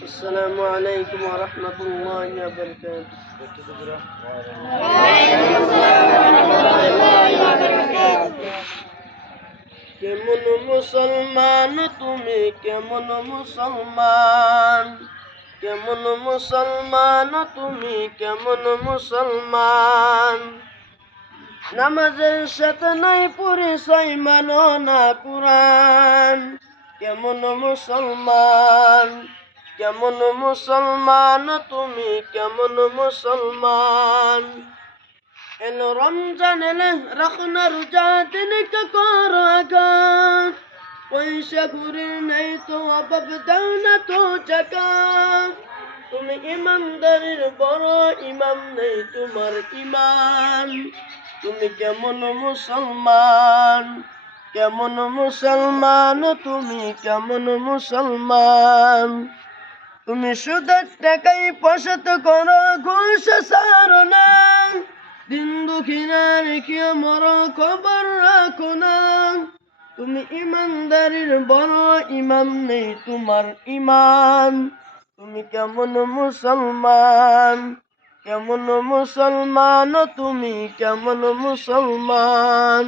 আসসালামু আলাইকুম ওয়া রাহমাতুল্লাহি ওয়া বারাকাতুহু। কেমন মুসলমান তুমি, কেমন মুসলমান, কেমন মুসলমান তুমি, কেমন মুসলমান। নামাজের সাথে নাই পরিচয়, মানো না কুরআন। কেমন মুসলমান, কেমন মুসলমান তুমি, কেমন মুসলমান। এলো রমজান এলে রাখো না রোজা, দিনকে করো আঘাত। পয়সা ঘুরে নেই তো অভাব, দাও না তো জাকাত। তুমি ইমানদারির বড় ইমাম, নেই তোমার ইমান। তুমি কেমন মুসলমান, কেমন মুসলমান তুমি, কেমন মুসলমান। তুমি সুদের টাকায় পয়সাত করো, ঘুষ ছাড়ো না। দিন দুঃখীরা রেখে মরো, খবর রাখো না। তুমি ইমানদারির বড় ইমাম, নেই তোমার ইমান। তুমি কেমন মুসলমান, কেমন মুসলমান তুমি, কেমন মুসলমান।